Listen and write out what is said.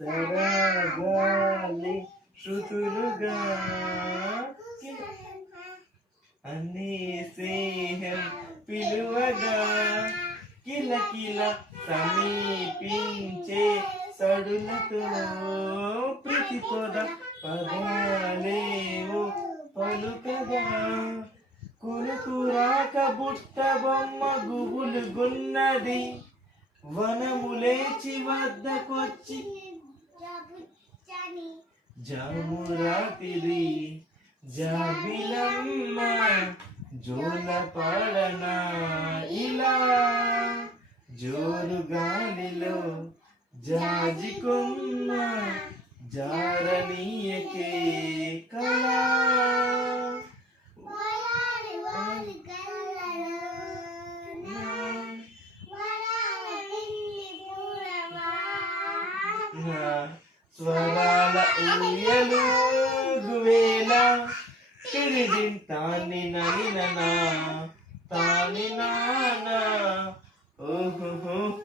సరాగాలి శృతులుగా అన్ని స్నేహం పిలువగా కిలకిల సమీపించే సడులతో ప్రతిపద పదాలేవో పలుకగా కునుకురాక బుట్ట బొమ్మ గుబులు గున్నది వనములేచి వద్దకొచ్చి జామురాతిరి జాబిలమ్మ జోల పాడనా ఇలా జోరు గాలిలో జాజి కొమ్మ జారనీయకే కళా స్వరాల ఊయలుగువేళ తిరిగిన్ తాని నైననా తాని నానా ఓహో